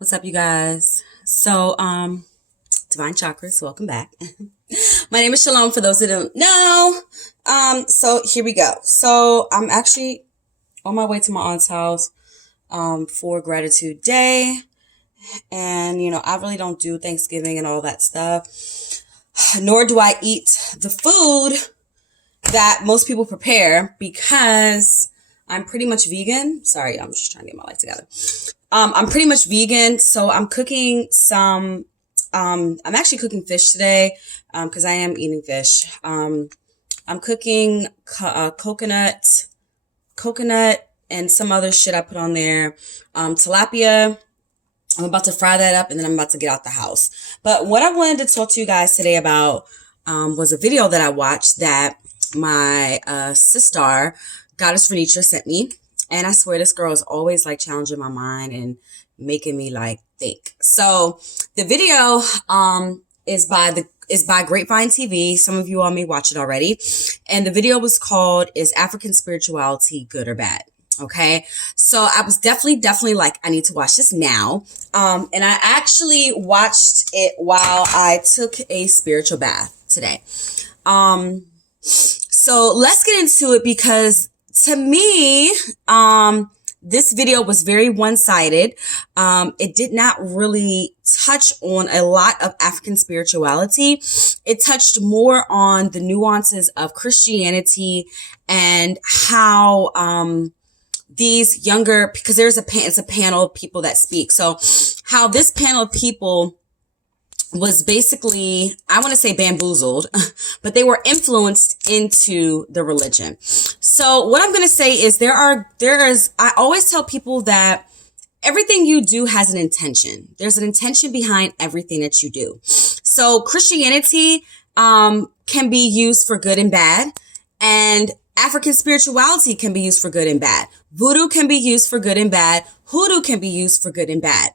What's up, you guys? Divine Chakras, welcome back. My name is Shalom, for those that don't know. So here we go. So I'm actually on my way to my aunt's house, for Gratitude Day. And, I really don't do Thanksgiving and all that stuff. Nor do I eat the food that most people prepare because I'm pretty much vegan. Sorry, I'm just trying to get my life together. I'm pretty much vegan, so I'm cooking I'm actually cooking fish today, cause I am eating fish. I'm cooking, coconut and some other shit I put on there. Tilapia. I'm about to fry that up and then I'm about to get out the house. But what I wanted to talk to you guys today about, was a video that I watched that my, sister, Goddess Renitra, sent me. And I swear this girl is always like challenging my mind and making me like think. So the video is by Grapevine TV. Some of you all may watch it already. And the video was called "Is African Spirituality Good or Bad?" Okay. So I was definitely like, I need to watch this now. And I actually watched it while I took a spiritual bath today. So let's get into it because to me, this video was very one-sided. It did not really touch on a lot of African spirituality. It touched more on the nuances of Christianity and how, these younger, because it's a panel of people that speak. So how this panel of people was basically, I want to say bamboozled, but they were influenced into the religion. So what I'm going to say is I always tell people that everything you do has an intention. There's an intention behind everything that you do. So Christianity, can be used for good and bad, and African spirituality can be used for good and bad. Voodoo can be used for good and bad. Hoodoo can be used for good and bad.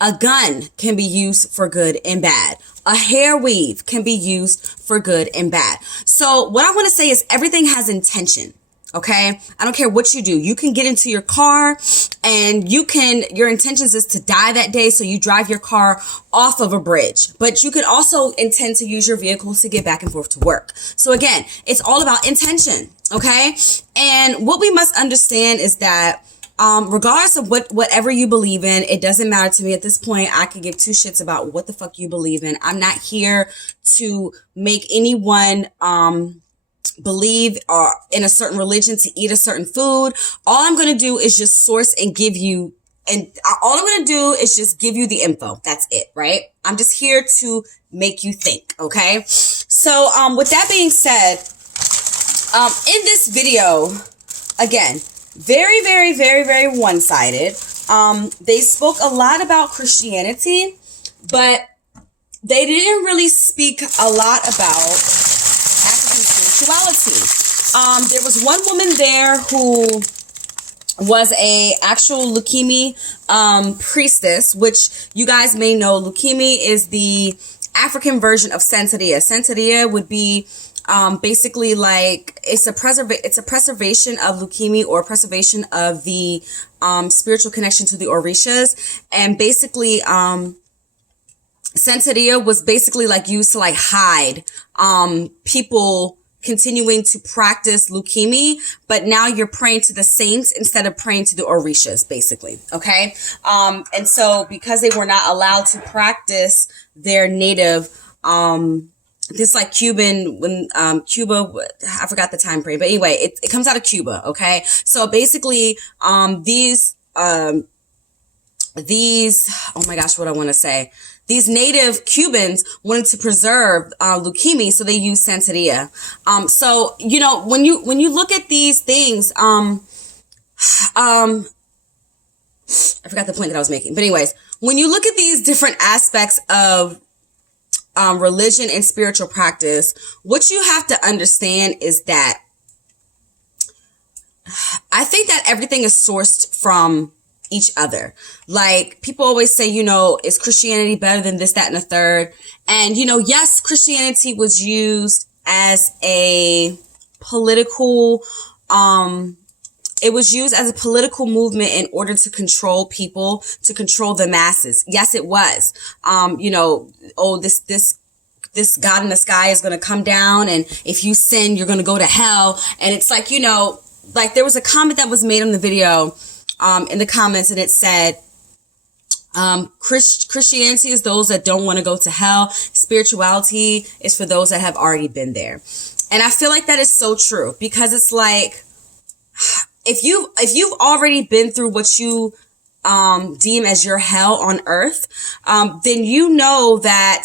A gun can be used for good and bad. A hair weave can be used for good and bad. So what I want to say is everything has intention. Okay. I don't care what you do. You can get into your car and your intentions is to die that day. So you drive your car off of a bridge, but you could also intend to use your vehicles to get back and forth to work. So again, it's all about intention. Okay. And what we must understand is that regardless of whatever you believe in, it doesn't matter to me at this point. I could give two shits about what the fuck you believe in. I'm not here to make anyone, believe or in a certain religion to eat a certain food. All I'm going to do is just source and give you, and all I'm going to do is just give you the info. That's it, right? I'm just here to make you think. Okay. So, with that being said, in this video, again, very, very, very, very one-sided. They spoke a lot about Christianity, but they didn't really speak a lot about African spirituality. There was one woman there who was a actual Lukumi priestess, which you guys may know. Lukumi is the African version of Santeria. Santeria would be basically like it's a preservation of Lukumi, or preservation of the spiritual connection to the Orishas. And basically Santeria was basically like used to like hide people continuing to practice Lukumi, but now you're praying to the saints instead of praying to the Orishas, basically. Okay. And so because they were not allowed to practice their native, this like Cuban, when Cuba, I forgot the time frame, but anyway, it comes out of Cuba. Okay. So basically, these, oh my gosh, what I want to say. These native Cubans wanted to preserve Lukumi, so they used Santeria. So when you look at these things, I forgot the point that I was making. But anyways, when you look at these different aspects of religion and spiritual practice, what you have to understand is that I think that everything is sourced from each other. Like people always say, is Christianity better than this, that, and the third? And, yes, Christianity was used as a political, It was used as a political movement in order to control people, to control the masses. Yes, it was. This God in the sky is going to come down, and if you sin, you're going to go to hell. And it's like, like there was a comment that was made on the video, in the comments, and it said, Christianity is those that don't want to go to hell. Spirituality is for those that have already been there. And I feel like that is so true, because it's like, if you've already been through what you deem as your hell on earth, then you know that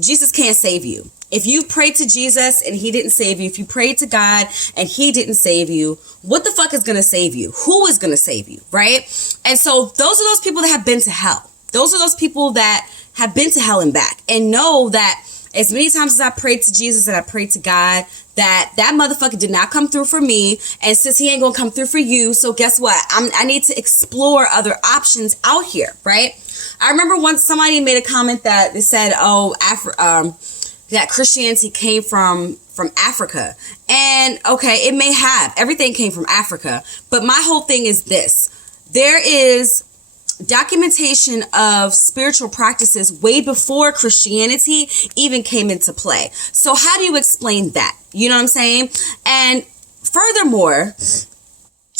Jesus can't save you. If you prayed to Jesus and he didn't save you, if you prayed to God and he didn't save you, what the fuck is going to save you? Who is going to save you, right? And so those are those people that have been to hell. Those are those people that have been to hell and back, and know that as many times as I prayed to Jesus and I prayed to God, that motherfucker did not come through for me. And since he ain't gonna come through for you, so guess what? I need to explore other options out here, right? I remember once somebody made a comment that they said, that Christianity came from Africa. And okay, it may have. Everything came from Africa. But my whole thing is this. There is documentation of spiritual practices way before Christianity even came into play. So how do you explain that? You know what I'm saying? And furthermore,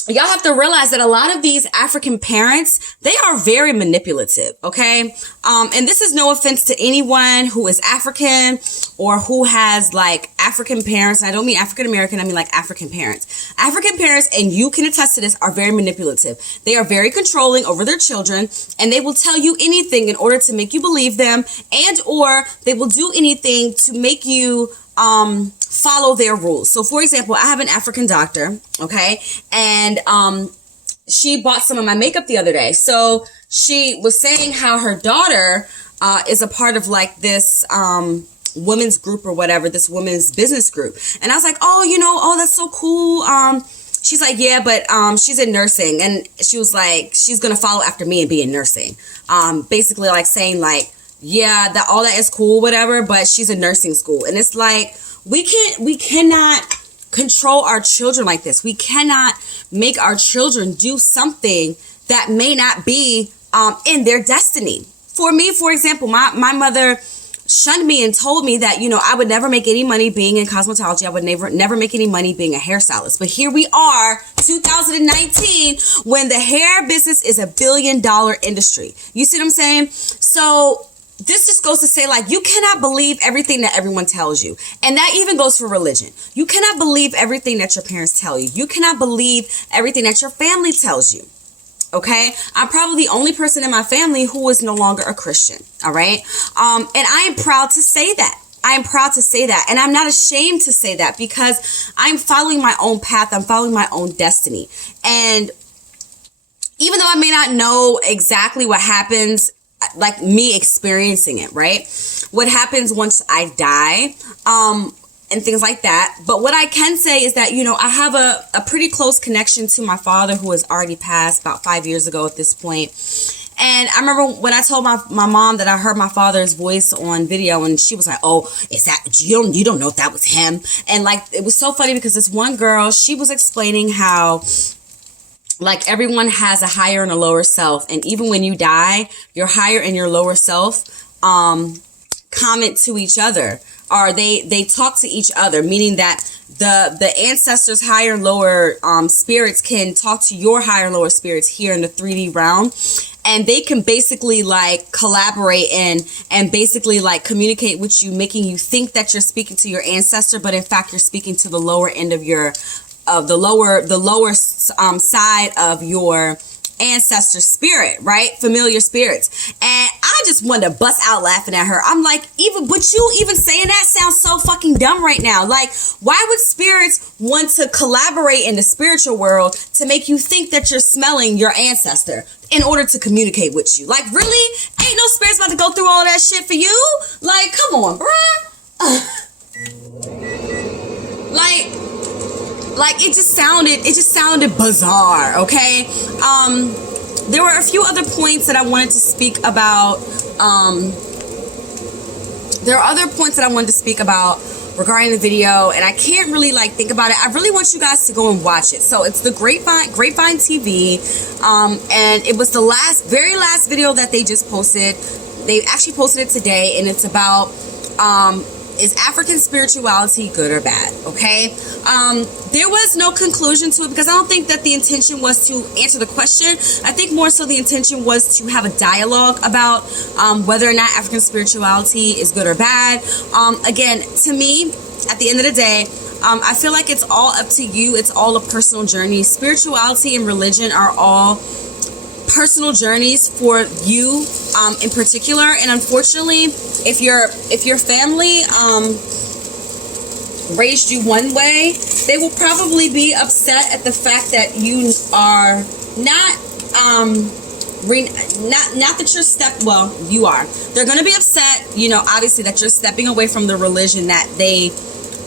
y'all have to realize that a lot of these African parents, they are very manipulative, okay? And this is no offense to anyone who is African or who has like African parents. And I don't mean African American, I mean like African parents. African parents, and you can attest to this, are very manipulative. They are very controlling over their children, and they will tell you anything in order to make you believe them, and or they will do anything to make you follow their rules. So for example, I have an African doctor, okay? And she bought some of my makeup the other day. So she was saying how her daughter is a part of like this women's group or whatever, this women's business group. And I was like, oh, that's so cool. She's like, yeah, but she's in nursing. And she was like, she's going to follow after me and be in nursing. Basically like saying like, yeah, that all that is cool, whatever, but she's in nursing school. And it's like, we cannot control our children like this. We cannot make our children do something that may not be in their destiny. For me, for example, my mother shunned me and told me that, I would never make any money being in cosmetology. I would never make any money being a hairstylist. But here we are, 2019, when the hair business is $1 billion industry. You see what I'm saying? So this just goes to say, like, you cannot believe everything that everyone tells you. And that even goes for religion. You cannot believe everything that your parents tell you. You cannot believe everything that your family tells you. Okay? I'm probably the only person in my family who is no longer a Christian. All right? And I am proud to say that. I am proud to say that. And I'm not ashamed to say that, because I'm following my own path. I'm following my own destiny. And even though I may not know exactly what happens, like me experiencing it, right? What happens once I die, and things like that. But what I can say is that, I have a pretty close connection to my father, who has already passed about 5 years ago at this point. And I remember when I told my mom that I heard my father's voice on video, and she was like, oh, is that, you don't know if that was him? And like, it was so funny because this one girl, she was explaining how, like, everyone has a higher and a lower self. And even when you die, your higher and your lower self comment to each other, or they talk to each other, meaning that the ancestors' higher and lower spirits can talk to your higher and lower spirits here in the 3D realm. And they can basically like collaborate and basically like communicate with you, making you think that you're speaking to your ancestor, but in fact, you're speaking to the lower end of the lower side of your ancestor spirit, right? Familiar spirits. And I just wanted to bust out laughing at her. I'm like, but you even saying that sounds so fucking dumb right now. Like, why would spirits want to collaborate in the spiritual world to make you think that you're smelling your ancestor in order to communicate with you? Like, really? Ain't no spirits about to go through all that shit for you? Like, come on, bruh. Like it just sounded bizarre, okay? There were a few other points that I wanted to speak about. regarding the video, and I can't really like think about it. I really want you guys to go and watch it. So it's the Grapevine TV, and it was the very last video that they just posted. They actually posted it today, and it's about is African spirituality good or bad? Okay, there was no conclusion to it because I don't think that the intention was to answer the question. I think more so the intention was to have a dialogue about whether or not African spirituality is good or bad. Again, to me, at the end of the day, I feel like it's all up to you. It's all a personal journey. Spirituality and religion are all personal journeys for you in particular, and unfortunately, if your family raised you one way, they will probably be upset at the fact that you are not that you're you are. They're going to be upset, you know, obviously, that you're stepping away from the religion that they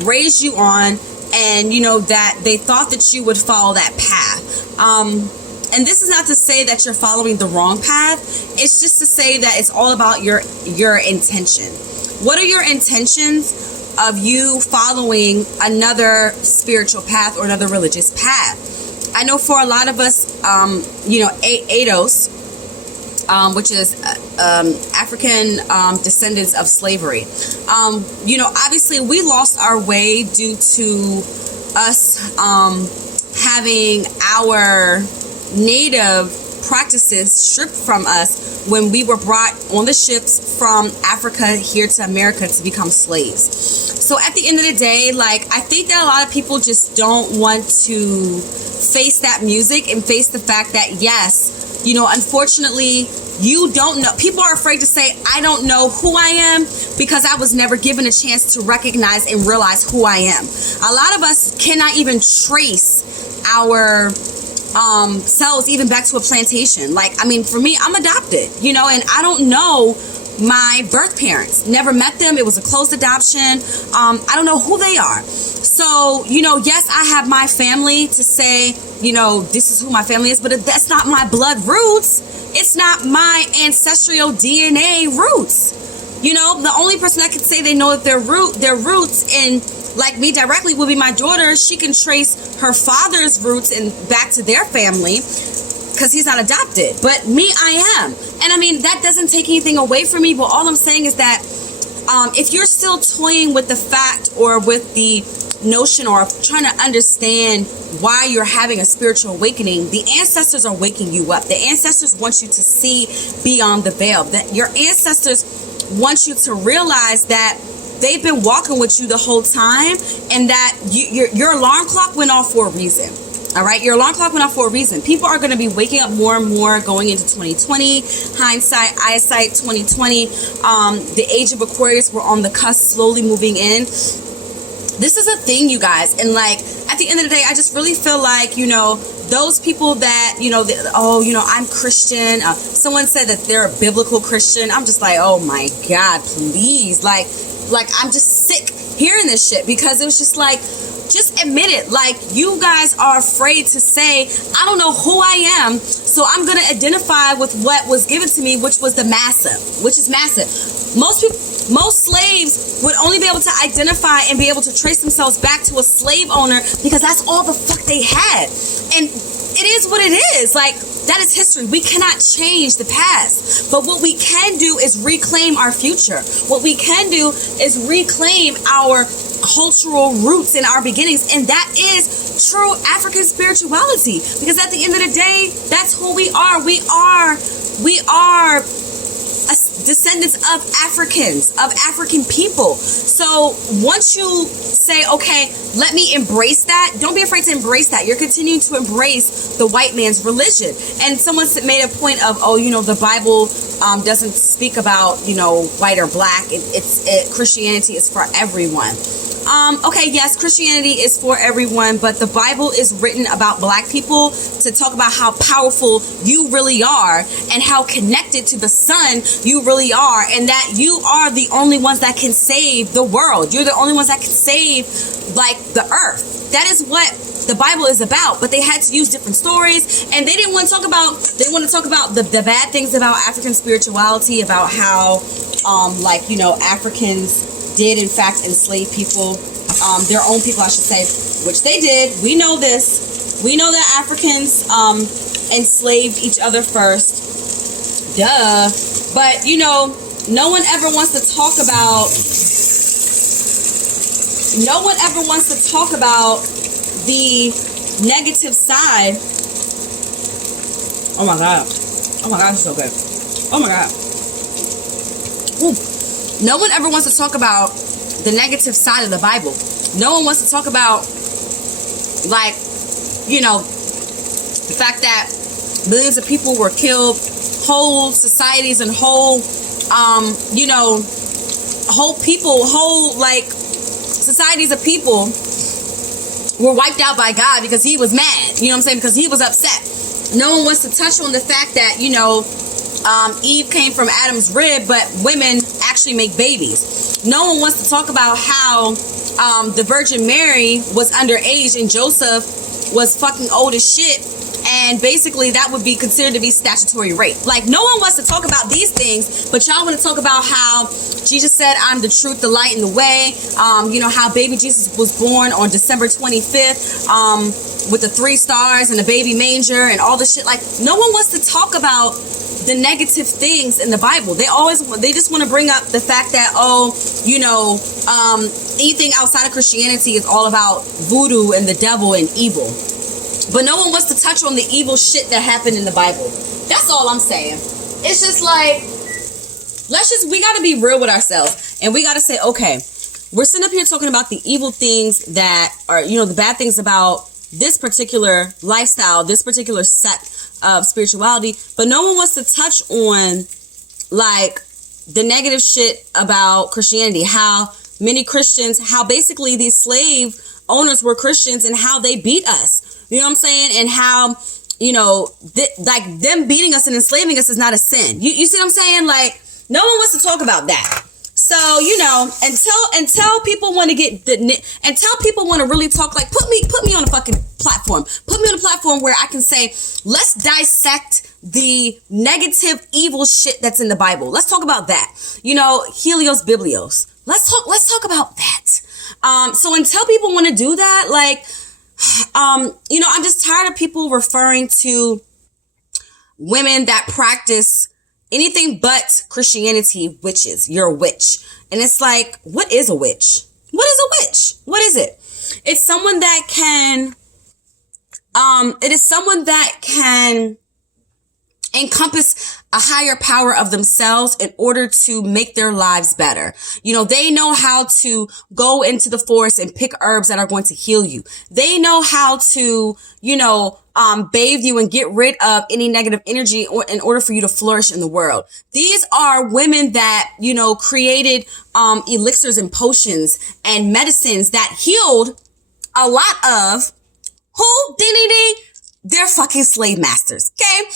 raised you on, and you know that they thought that you would follow that path. And this is not to say that you're following the wrong path. It's just to say that it's all about your intention. What are your intentions of you following another spiritual path or another religious path? I know for a lot of us, you know, ADOS, which is African descendants of slavery. You know, obviously we lost our way due to us having our native practices stripped from us when we were brought on the ships from Africa here to America to become slaves. So at the end of the day, like, I think that a lot of people just don't want to face that music and face the fact that, yes, you know, unfortunately, you don't know. People are afraid to say, I don't know who I am because I was never given a chance to recognize and realize who I am. A lot of us cannot even trace our selves even back to a plantation. Like, I mean, for me, I'm adopted, you know, and I don't know my birth parents. Never met them. It was a closed adoption. I don't know who they are. So, you know, yes, I have my family to say, you know, this is who my family is, but that's not my blood roots. It's not my ancestral DNA roots. You know, the only person that can say they know that their roots in, like me directly, would be my daughter. She can trace her father's roots and back to their family because he's not adopted. But me, I am. And I mean, that doesn't take anything away from me. But all I'm saying is that if you're still toying with the fact or with the notion or trying to understand why you're having a spiritual awakening, the ancestors are waking you up. The ancestors want you to see beyond the veil. That your ancestors want you to realize that they've been walking with you the whole time, and that your alarm clock went off for a reason. All right, your alarm clock went off for a reason. People are going to be waking up more and more going into 2020, eyesight 2020. The age of Aquarius, we're on the cusp, slowly moving in. This is a thing, you guys, and like at the end of the day, I just really feel like, you know, those people that, you know, you know, I'm Christian. Someone said that they're a biblical Christian. I'm just like, oh my God, please, like I'm just sick hearing this shit, because it was just like, just admit it. Like, you guys are afraid to say, I don't know who I am, so I'm going to identify with what was given to me, which was which is massive. Most slaves would only be able to identify and be able to trace themselves back to a slave owner because that's all the fuck they had. And it is what it is. Like, that is history. We cannot change the past. But what we can do is reclaim our future. What we can do is reclaim our cultural roots and our beginnings. And that is true African spirituality. Because at the end of the day, that's who we are. We are descendants of Africans, of African people. So once you say, okay, let me embrace that, don't be afraid to embrace that. You're continuing to embrace the white man's religion. And someone made a point of, oh, you know, the Bible doesn't speak about, you know, white or black. Christianity is for everyone. Okay, yes, Christianity is for everyone, but the Bible is written about black people to talk about how powerful you really are and how connected to the sun you really are, and that you are the only ones that can save the world. You're the only ones that can save, like, the earth. That is what the Bible is about. But they had to use different stories, and they didn't want to talk about, they want to talk about the bad things about African spirituality, about how, like, you know, Africans did in fact enslave people, their own people, I should say, which they did. We know this. We know that Africans enslaved each other first. Duh. But, you know, no one ever wants to talk about the negative side. Oh my God. Oh my God, it's so good. Oh my God. Ooh. No one ever wants to talk about the negative side of the Bible. No one wants to talk about, like, you know, the fact that millions of people were killed, whole societies and whole, you know, whole like societies of people were wiped out by God because he was mad. You know what I'm saying? Because he was upset. No one wants to touch on the fact that, you know, Eve came from Adam's rib, but women actually make babies. No one wants to talk about how the Virgin Mary was underage and Joseph was fucking old as shit. And basically that would be considered to be statutory rape. Like, no one wants to talk about these things, but y'all want to talk about how Jesus said, I'm the truth, the light, and the way. You know, how baby Jesus was born on December 25th with the 3 stars and a baby manger and all this shit. Like, no one wants to talk about the negative things in the Bible. They just want to bring up the fact that, oh, you know, anything outside of Christianity is all about voodoo and the devil and evil. But no one wants to touch on the evil shit that happened in the Bible. That's all I'm saying. It's just like, we got to be real with ourselves. And we got to say, okay, we're sitting up here talking about the evil things that are, you know, the bad things about this particular lifestyle, this particular set of spirituality. But no one wants to touch on, like, the negative shit about Christianity. How many Christians, how basically these slave owners were Christians and how they beat us. You know what I'm saying? And how, you know, like them beating us and enslaving us is not a sin. You see what I'm saying? Like, no one wants to talk about that. So, you know, until people want to get until people want to really talk, like, put me on a fucking platform. Put me on a platform where I can say, let's dissect the negative, evil shit that's in the Bible. Let's talk about that. You know, Helios Biblios. Let's talk about that. So until people want to do that, like, you know, I'm just tired of people referring to women that practice anything but Christianity witches. You're a witch. And it's like, what is a witch? What is a witch? What is it? It's someone that can, encompass a higher power of themselves in order to make their lives better. You know, they know how to go into the forest and pick herbs that are going to heal you. They know how to, you know, bathe you and get rid of any negative energy in order for you to flourish in the world. These are women that, you know, created elixirs and potions and medicines that healed a lot of who? Ding, ding, ding. They're fucking slave masters. Okay.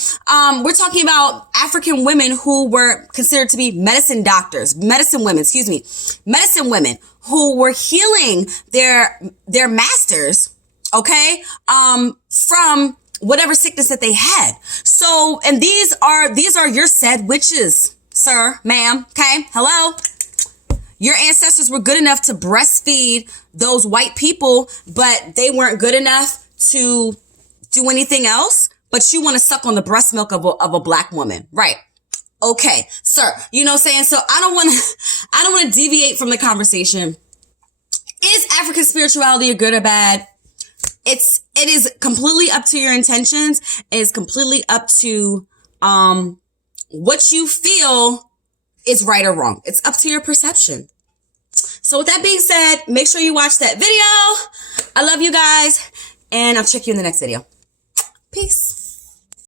We're talking about African women who were considered to be medicine women who were healing their masters. Okay. From whatever sickness that they had. So, and these are your said witches, sir, ma'am. Okay. Hello. Your ancestors were good enough to breastfeed those white people, but they weren't good enough to do anything else, but you want to suck on the breast milk of a black woman. Right. Okay, sir. You know what I'm saying? So I don't want to deviate from the conversation. Is African spirituality a good or bad? It is completely up to your intentions. It is completely up to, what you feel is right or wrong. It's up to your perception. So with that being said, make sure you watch that video. I love you guys, and I'll check you in the next video. Peace.